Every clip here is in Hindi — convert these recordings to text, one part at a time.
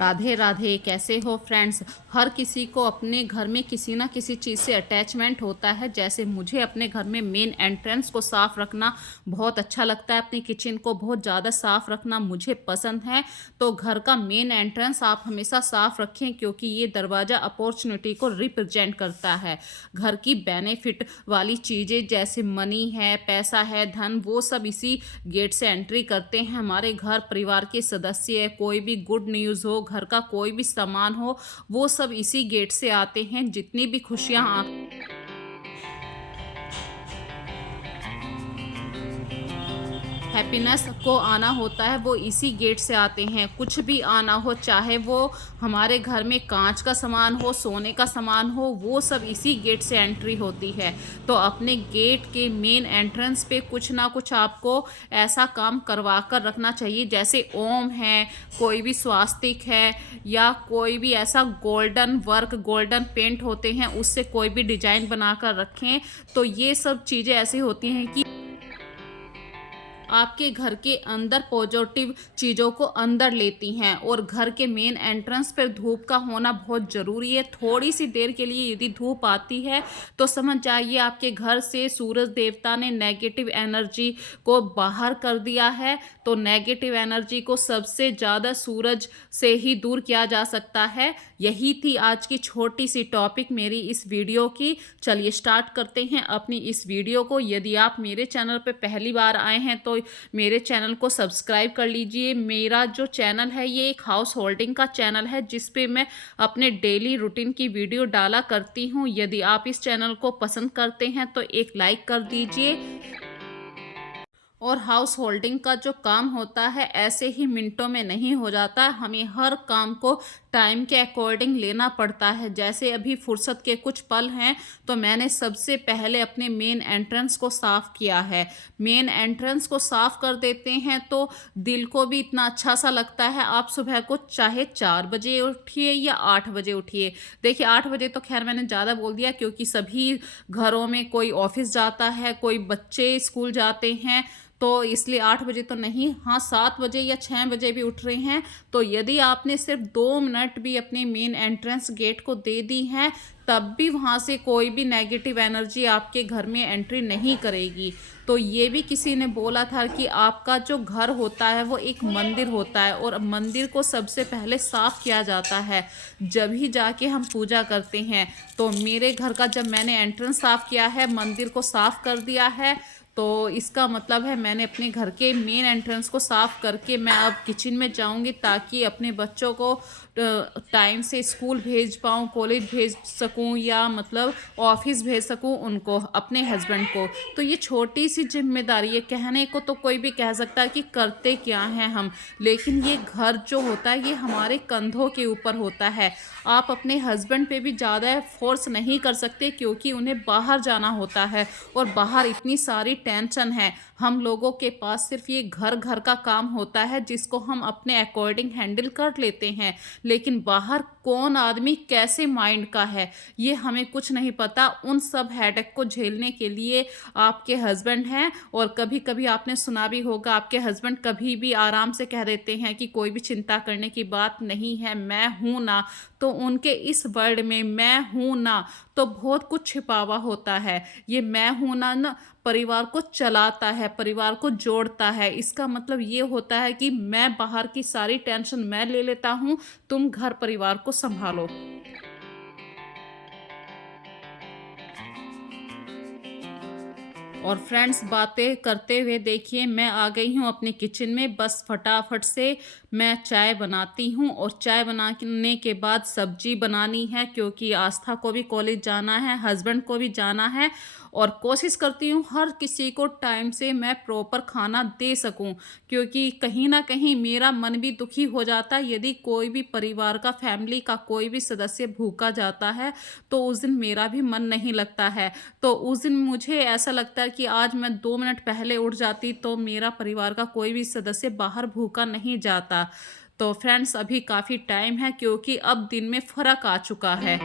राधे राधे। कैसे हो फ्रेंड्स। हर किसी को अपने घर में किसी ना किसी चीज़ से अटैचमेंट होता है। जैसे मुझे अपने घर में मेन एंट्रेंस को साफ़ रखना बहुत अच्छा लगता है, अपनी किचन को बहुत ज़्यादा साफ़ रखना मुझे पसंद है। तो घर का मेन एंट्रेंस आप हमेशा साफ़ रखें, क्योंकि ये दरवाज़ा अपॉर्चुनिटी को रिप्रेजेंट करता है। घर की बेनिफिट वाली चीज़ें जैसे मनी है, पैसा है, धन, वो सब इसी गेट से एंट्री करते हैं। हमारे घर परिवार के सदस्य, कोई भी गुड न्यूज़ हो, घर का कोई भी सामान हो, वो सब इसी गेट से आते हैं। जितनी भी खुशियाँ आप हैप्पीनेस को आना होता है, वो इसी गेट से आते हैं। कुछ भी आना हो, चाहे वो हमारे घर में कांच का सामान हो, सोने का सामान हो, वो सब इसी गेट से एंट्री होती है। तो अपने गेट के मेन एंट्रेंस पे कुछ ना कुछ आपको ऐसा काम करवा कर रखना चाहिए, जैसे ओम है, कोई भी स्वास्तिक है, या कोई भी ऐसा गोल्डन वर्क, गोल्डन पेंट होते हैं, उससे कोई भी डिजाइन बनाकर रखें। तो ये सब चीज़ें ऐसी होती हैं कि आपके घर के अंदर पॉजिटिव चीज़ों को अंदर लेती हैं। और घर के मेन एंट्रेंस पर धूप का होना बहुत ज़रूरी है। थोड़ी सी देर के लिए यदि धूप आती है तो समझ जाइए आपके घर से सूरज देवता ने नेगेटिव एनर्जी को बाहर कर दिया है। तो नेगेटिव एनर्जी को सबसे ज़्यादा सूरज से ही दूर किया जा सकता है। यही थी आज की छोटी सी टॉपिक मेरी इस वीडियो की। चलिए स्टार्ट करते हैं अपनी इस वीडियो को। यदि आप मेरे चैनल पर पहली बार आए हैं तो मेरे चैनल को सब्सक्राइब कर लीजिए। मेरा जो चैनल है ये एक हाउस होल्डिंग का चैनल है, जिस पे मैं अपने डेली रूटीन की वीडियो डाला करती हूँ। यदि आप इस चैनल को पसंद करते हैं तो एक लाइक कर दीजिए। और हाउस होल्डिंग का जो काम होता है ऐसे ही मिनटों में नहीं हो जाता। हमें हर काम को टाइम के अकॉर्डिंग लेना पड़ता है। जैसे अभी फुर्सत के कुछ पल हैं तो मैंने सबसे पहले अपने मेन एंट्रेंस को साफ़ किया है। मेन एंट्रेंस को साफ़ कर देते हैं तो दिल को भी इतना अच्छा सा लगता है। आप सुबह को चाहे 4 बजे उठिए या 8 बजे उठिए। देखिए 8 बजे तो खैर मैंने ज़्यादा बोल दिया, क्योंकि सभी घरों में कोई ऑफिस जाता है, कोई बच्चे स्कूल जाते हैं, तो इसलिए 8 बजे तो नहीं, हाँ 7 बजे या 6 बजे भी उठ रहे हैं। तो यदि आपने सिर्फ 2 मिनट भी अपने मेन एंट्रेंस गेट को दे दी हैं, तब भी वहाँ से कोई भी नेगेटिव एनर्जी आपके घर में एंट्री नहीं करेगी। तो ये भी किसी ने बोला था कि आपका जो घर होता है वो एक मंदिर होता है, और मंदिर को सबसे पहले साफ़ किया जाता है, जब ही जाके हम पूजा करते हैं। तो मेरे घर का जब मैंने एंट्रेंस साफ़ किया है, मंदिर को साफ़ कर दिया है, तो इसका मतलब है मैंने अपने घर के मेन एंट्रेंस को साफ़ करके मैं अब किचन में जाऊंगी, ताकि अपने बच्चों को टाइम से स्कूल भेज पाऊँ, कॉलेज भेज सकूँ, या मतलब ऑफिस भेज सकूँ उनको, अपने हस्बैंड को। तो ये छोटी सी जिम्मेदारी है। कहने को तो कोई भी कह सकता है कि करते क्या हैं हम, लेकिन ये घर जो होता है ये हमारे कंधों के ऊपर होता है। आप अपने हस्बैंड पे भी ज़्यादा फोर्स नहीं कर सकते, क्योंकि उन्हें बाहर जाना होता है और बाहर इतनी सारी टेंशन है। हम लोगों के पास सिर्फ ये घर घर का काम होता है, जिसको हम अपने अकॉर्डिंग हैंडल कर लेते हैं। लेकिन बाहर कौन आदमी कैसे माइंड का है ये हमें कुछ नहीं पता। उन सब हेडेक को झेलने के लिए आपके हस्बैंड हैं। और कभी कभी आपने सुना भी होगा, आपके हस्बैंड कभी भी आराम से कह देते हैं कि कोई भी चिंता करने की बात नहीं है, मैं हूं ना। तो उनके इस वर्ड में मैं हूं ना तो बहुत कुछ छिपा हुआ होता है। ये मैं हूं ना ना परिवार को चलाता है, परिवार को जोड़ता है। इसका मतलब ये होता है कि मैं बाहर की सारी टेंशन मैं ले लेता हूँ, तुम घर परिवार को संभालो। और फ्रेंड्स, बातें करते हुए देखिए मैं आ गई हूँ अपने किचन में। बस फटाफट से मैं चाय बनाती हूँ, और चाय बनाने के बाद सब्जी बनानी है, क्योंकि आस्था को भी कॉलेज जाना है, हस्बैंड को भी जाना है। और कोशिश करती हूँ हर किसी को टाइम से मैं प्रॉपर खाना दे सकूँ, क्योंकि कहीं ना कहीं मेरा मन भी दुखी हो जाता है यदि कोई भी परिवार का, फैमिली का कोई भी सदस्य भूखा जाता है, तो उस दिन मेरा भी मन नहीं लगता है। तो उस दिन मुझे ऐसा लगता है कि आज मैं 2 मिनट पहले उठ जाती तो मेरा परिवार का कोई भी सदस्य बाहर भूखा नहीं जाता। तो फ्रेंड्स, अभी काफ़ी टाइम है, क्योंकि अब दिन में फ़र्क आ चुका है।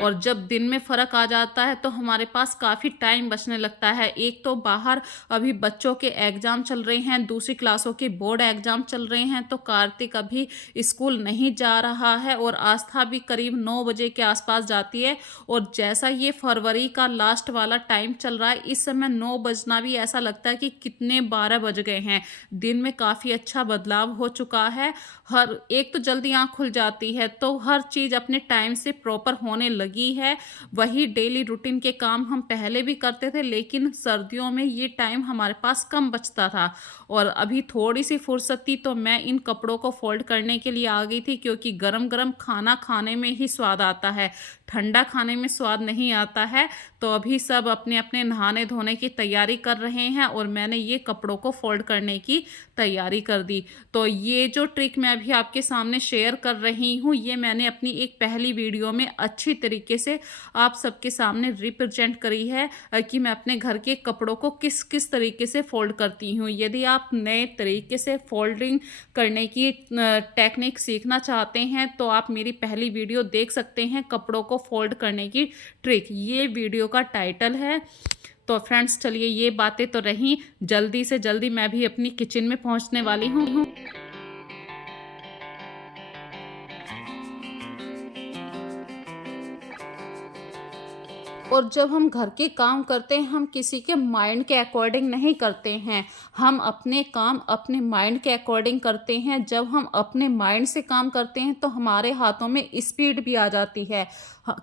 और जब दिन में फ़र्क आ जाता है तो हमारे पास काफ़ी टाइम बचने लगता है। एक तो बाहर अभी बच्चों के एग्ज़ाम चल रहे हैं, दूसरी क्लासों के बोर्ड एग्ज़ाम चल रहे हैं, तो कार्तिक अभी स्कूल नहीं जा रहा है और आस्था भी करीब 9 बजे के आस-पास जाती है। और जैसा ये फरवरी का लास्ट वाला टाइम चल रहा है, इस समय 9 बजना भी ऐसा लगता है कि कितने 12 बज गए हैं। दिन में काफ़ी अच्छा बदलाव हो चुका है। हर एक तो जल्दी आँख खुल जाती है, तो हर चीज़ अपने टाइम से प्रॉपर होने लगी है। वही डेली रूटीन के काम हम पहले भी करते थे, लेकिन सर्दियों में ये टाइम हमारे पास कम बचता था। और अभी थोड़ी-सी फुर्सत थी तो मैं इन कपड़ों को फ़ोल्ड करने के लिए आ गई थी, क्योंकि गरम-गरम खाना खाने में ही स्वाद आता है, ठंडा खाने में स्वाद नहीं आता है। तो अभी सब अपने-अपने नहाने-धोने की तैयारी कर रहे हैं और मैंने ये कपड़ों को फ़ोल्ड करने की तैयारी कर दी। तो ये जो ट्रिक मैं अभी आपके सामने शेयर कर रही हूँ, ये मैंने अपनी एक पहली वीडियो में अच्छी तरीके से आप सबके सामने रिप्रेजेंट करी है, कि मैं अपने घर के कपड़ों को किस-किस तरीके से फ़ोल्ड करती हूँ। यदि आप नए तरीके से फ़ोल्डिंग करने की टेक्निक सीखना चाहते हैं, तो आप मेरी पहली वीडियो देख सकते हैं, कपड़ों को फ़ोल्ड करने की ट्रिक। ये वीडियो का टाइटल है। तो फ्रेंड्स, चलिए ये बातें तो रहीं, जल्दी से जल्दी मैं भी अपनी किचन में पहुँचने वाली हूँ। और जब हम घर के काम करते हैं, हम किसी के माइंड के अकॉर्डिंग नहीं करते हैं। हम अपने काम अपने माइंड के अकॉर्डिंग करते हैं। जब हम अपने माइंड से काम करते हैं तो हमारे हाथों में स्पीड भी आ जाती है। ह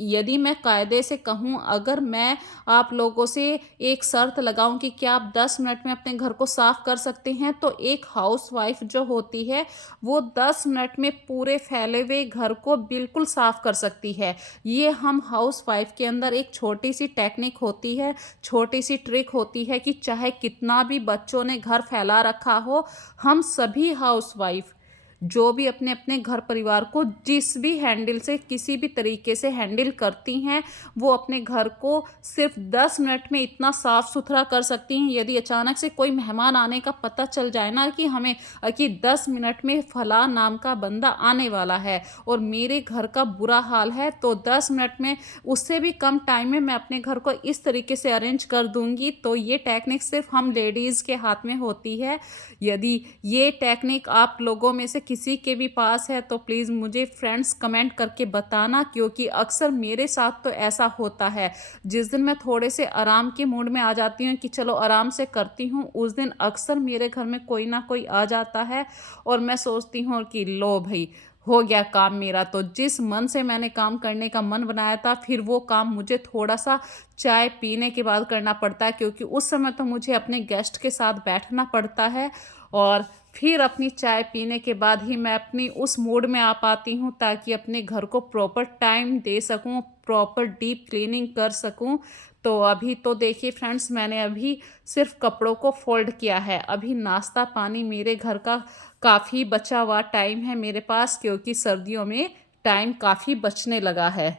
यदि मैं कायदे से कहूँ, अगर मैं आप लोगों से एक शर्त लगाऊँ कि क्या आप 10 मिनट में अपने घर को साफ़ कर सकते हैं, तो एक हाउसवाइफ़ जो होती है, वो 10 मिनट में पूरे फैले हुए घर को बिल्कुल साफ़ कर सकती है। ये हम हाउसवाइफ के अंदर एक छोटी-सी टेक्निक होती है, छोटी-सी ट्रिक होती है, कि चाहे कितना भी बच्चों ने घर फैला रखा हो, हम सभी हाउसवाइफ जो भी अपने-अपने घर परिवार को जिस भी हैंडल से किसी भी तरीके से हैंडल करती हैं, वो अपने घर को सिर्फ़ 10 मिनट में इतना साफ़-सुथरा कर सकती हैं। यदि अचानक से कोई मेहमान आने का पता चल जाए ना, कि हमें कि 10 मिनट में फलाँ नाम का बंदा आने वाला है और मेरे घर का बुरा हाल है, तो 10 मिनट में, उससे भी कम टाइम में मैं अपने घर को इस तरीके से अरेंज कर दूँगी। तो ये टेक्निक सिर्फ़ हम लेडीज़ के हाथ में होती है। यदि ये टेक्निक आप लोगों में से किसी के भी पास है, तो प्लीज़ मुझे फ्रेंड्स कमेंट करके बताना, क्योंकि अक्सर मेरे साथ तो ऐसा होता है। जिस दिन मैं थोड़े से आराम के मूड में आ जाती हूँ कि चलो आराम से करती हूँ, उस दिन अक्सर मेरे घर में कोई ना कोई आ जाता है और मैं सोचती हूँ कि लो भई, हो गया काम मेरा। तो जिस मन से मैंने काम करने का मन बनाया था, फिर वो काम मुझे थोड़ा-सा चाय पीने के बाद करना पड़ता है, क्योंकि उस समय तो मुझे अपने गेस्ट के साथ बैठना पड़ता है और फिर अपनी चाय पीने के बाद ही मैं अपनी उस मूड में आ पाती हूँ, ताकि अपने घर को प्रॉपर टाइम दे सकूँ, प्रॉपर डीप क्लीनिंग कर सकूँ। तो अभी तो देखिए फ्रेंड्स, मैंने अभी सिर्फ़ कपड़ों को फ़ोल्ड किया है। अभी नाश्ता पानी मेरे घर का काफ़ी बचा हुआ टाइम है मेरे पास, क्योंकि सर्दियों में टाइम काफ़ी बचने लगा है।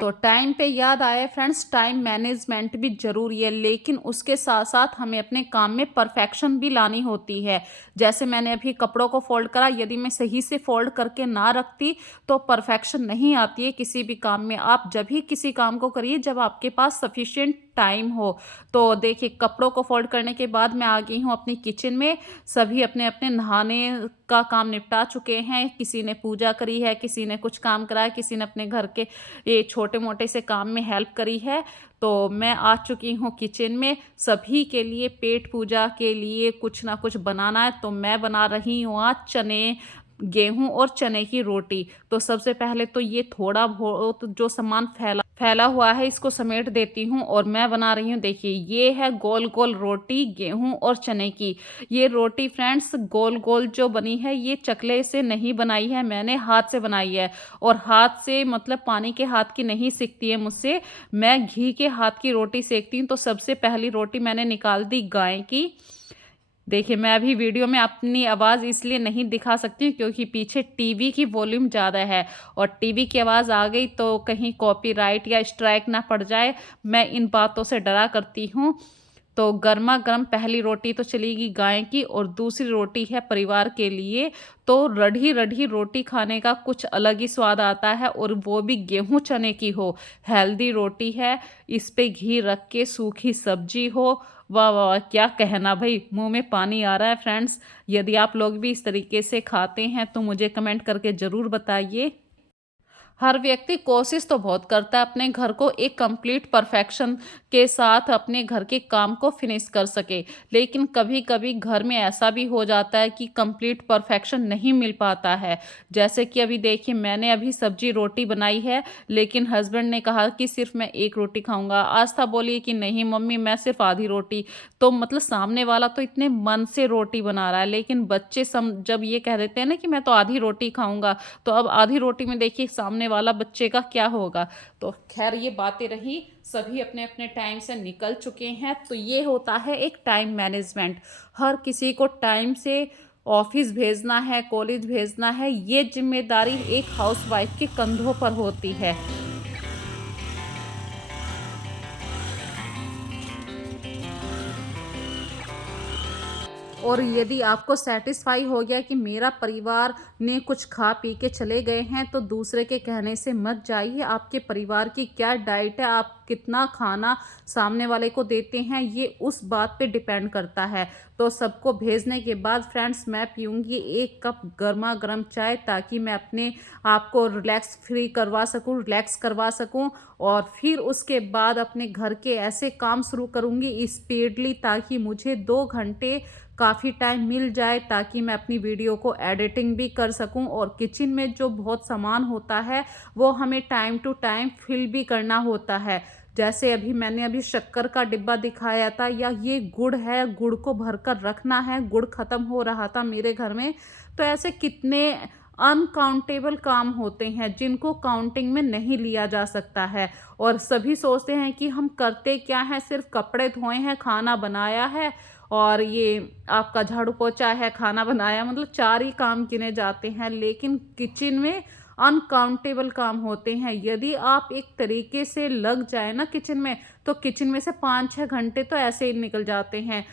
तो टाइम पे याद आया फ्रेंड्स, टाइम मैनेजमेंट भी ज़रूरी है, लेकिन उसके साथ-साथ हमें अपने काम में परफेक्शन भी लानी होती है। जैसे मैंने अभी कपड़ों को फ़ोल्ड करा, यदि मैं सही से फ़ोल्ड करके ना रखती, तो परफेक्शन नहीं आती है किसी भी काम में। आप जब ही किसी काम को करिए जब आपके पास सफिशिएंट टाइम हो। तो देखिए, कपड़ों को फ़ोल्ड करने के बाद मैं आ गई हूँ अपनी किचन में। सभी अपने-अपने नहाने का काम निपटा चुके हैं। किसी ने पूजा करी है, किसी ने कुछ काम करा है, किसी ने अपने घर के ये छोटे-मोटे से काम में हेल्प करी है। तो मैं आ चुकी हूँ किचन में। सभी के लिए पेट पूजा के लिए कुछ ना कुछ बनाना है, तो मैं बना रही हूँ आज चने, गेहूँ और चने की रोटी। तो सबसे पहले तो ये थोड़ा बहुत जो सामान फैला फैला हुआ है, इसको समेट देती हूँ और मैं बना रही हूँ, देखिए ये है गोल-गोल रोटी गेहूँ और चने की। ये रोटी फ्रेंड्स गोल-गोल जो बनी है, ये चकले से नहीं बनाई है, मैंने हाथ से बनाई है। और हाथ से मतलब पानी के हाथ की नहीं सिकती है मुझसे, मैं घी के हाथ की रोटी सेकती हूँ। तो सबसे पहली रोटी मैंने निकाल दी गाय की। देखिए, मैं अभी वीडियो में अपनी आवाज़ इसलिए नहीं दिखा सकती हूँ, क्योंकि पीछे टीवी की वॉल्यूम ज़्यादा है और टीवी की आवाज़ आ गई तो कहीं कॉपीराइट या स्ट्राइक ना पड़ जाए, मैं इन बातों से डरा करती हूँ। तो गरमा-गरम पहली रोटी तो चलेगी गाय की और दूसरी रोटी है परिवार के लिए। तो रढ़ी-रढ़ी रोटी खाने का कुछ अलग ही स्वाद आता है और वो भी गेहूँ चने की हो, हेल्दी रोटी है, इस पे घी रख के सूखी सब्जी हो, वाह, वाह, वाह! क्या कहना भई, मुँह में पानी आ रहा है फ्रेंड्स। यदि आप लोग भी इस तरीके से खाते हैं तो मुझे कमेंट करके ज़रूर बताइए। हर व्यक्ति कोशिश तो बहुत करता है अपने घर को एक कंप्लीट परफेक्शन के साथ अपने घर के काम को फिनिश कर सके, लेकिन कभी-कभी घर में ऐसा भी हो जाता है कि कंप्लीट परफेक्शन नहीं मिल पाता है। जैसे कि अभी देखिए मैंने अभी सब्जी रोटी बनाई है, लेकिन हस्बैंड ने कहा कि सिर्फ मैं एक रोटी खाऊँगा। आस्था बोली कि नहीं मम्मी मैं सिर्फ आधी रोटी। तो मतलब सामने वाला तो इतने मन से रोटी बना रहा है, लेकिन बच्चे जब ये कह देते हैं ना कि मैं तो आधी रोटी खाऊँगा, तो अब आधी रोटी में देखिए सामने वाला बच्चे का क्या होगा। तो खैर ये बातें रही, सभी अपने-अपने टाइम से निकल चुके हैं, तो ये होता है एक टाइम मैनेजमेंट। हर किसी को टाइम से ऑफ़िस भेजना है, कॉलेज भेजना है, ये ज़िम्मेदारी एक हाउसवाइफ़ के कंधों पर होती है। और यदि आपको सैटिस्फाई हो गया कि मेरा परिवार ने कुछ खा पी के चले गए हैं, तो दूसरे के कहने से मत जाइए। आपके परिवार की क्या डाइट है, आप कितना खाना सामने वाले को देते हैं, ये उस बात पे डिपेंड करता है। तो सबको भेजने के बाद फ्रेंड्स मैं पीऊँगी 1 कप गरमा-गरम चाय, ताकि मैं अपने आप को रिलैक्स करवा सकूँ और फिर उसके बाद अपने घर के ऐसे काम शुरू करूँगी स्पीडली, ताकि मुझे 2 घंटे काफ़ी टाइम मिल जाए, ताकि मैं अपनी वीडियो को एडिटिंग भी कर सकूं। और किचन में जो बहुत सामान होता है वो हमें टाइम टू टाइम फिल भी करना होता है। जैसे मैंने अभी शक्कर का डिब्बा दिखाया था, या ये गुड़ है, गुड़ को भरकर रखना है, गुड़ ख़त्म हो रहा था मेरे घर में। तो ऐसे कितने अनकाउंटेबल काम होते हैं जिनको काउंटिंग में नहीं लिया जा सकता है। और सभी सोचते हैं कि हम करते क्या हैं, सिर्फ कपड़े धोए हैं, खाना बनाया है और ये आपका झाड़ू पोछा है, खाना बनाया, मतलब 4 ही काम गिने जाते हैं। लेकिन किचन में अनकाउंटेबल काम होते हैं। यदि आप एक तरीके से लग जाए ना किचन में, तो किचन में से 5-6 घंटे तो ऐसे ही निकल जाते हैं।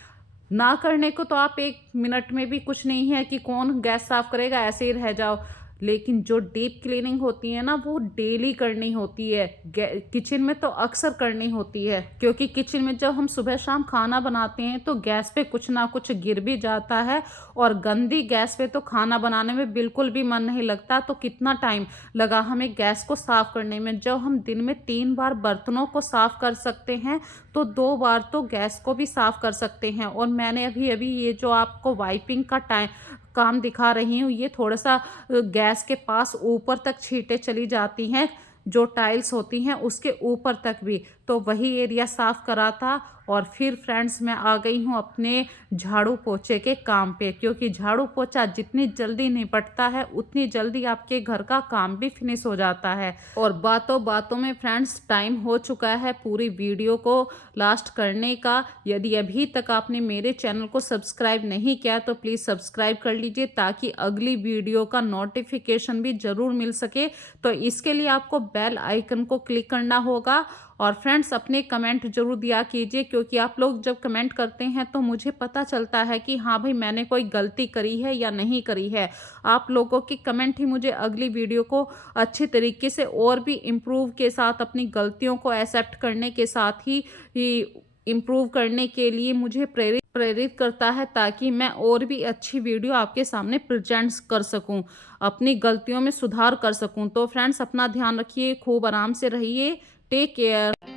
ना करने को तो आप 1 मिनट में भी कुछ नहीं है कि कौन गैस साफ करेगा, ऐसे ही रह जाओ। लेकिन जो डीप क्लीनिंग होती है ना, वो डेली करनी होती है। किचन में तो अक्सर करनी होती है, क्योंकि किचन में जब हम सुबह शाम खाना बनाते हैं तो गैस पे कुछ ना कुछ गिर भी जाता है, और गंदी गैस पे तो खाना बनाने में बिल्कुल भी मन नहीं लगता। तो कितना टाइम लगा हमें गैस को साफ करने में। जब हम दिन में 3 बार बर्तनों को साफ कर सकते हैं, तो 2 बार तो गैस को भी साफ कर सकते हैं। और मैंने अभी अभी ये जो आपको वाइपिंग का काम दिखा रही हूँ, ये थोड़ा सा गैस के पास ऊपर तक छींटे चली जाती हैं, जो टाइल्स होती हैं उसके ऊपर तक भी। तो वही एरिया साफ करा था। और फिर फ्रेंड्स मैं आ गई हूँ अपने झाड़ू पोछे के काम पे, क्योंकि झाड़ू पोछा जितनी जल्दी निपटता है उतनी जल्दी आपके घर का काम भी फिनिश हो जाता है। और बातों बातों में फ्रेंड्स टाइम हो चुका है पूरी वीडियो को लास्ट करने का। यदि अभी तक आपने मेरे चैनल को सब्सक्राइब नहीं किया तो प्लीज़ सब्सक्राइब कर लीजिए, ताकि अगली वीडियो का नोटिफिकेशन भी ज़रूर मिल सके। तो इसके लिए आपको बेल आइकन को क्लिक करना होगा। और फ्रेंड्स अपने कमेंट ज़रूर दिया कीजिए, क्योंकि आप लोग जब कमेंट करते हैं तो मुझे पता चलता है कि हाँ भाई मैंने कोई गलती करी है या नहीं करी है। आप लोगों की कमेंट ही मुझे अगली वीडियो को अच्छे तरीके से और भी इम्प्रूव के साथ, अपनी गलतियों को एक्सेप्ट करने के साथ ही इम्प्रूव करने के लिए मुझे प्रेरित करता है, ताकि मैं और भी अच्छी वीडियो आपके सामने प्रेजेंट्स कर सकूं, अपनी गलतियों में सुधार कर सकूं। तो फ्रेंड्स अपना ध्यान रखिए, खूब आराम से रहिए, टेक केयर।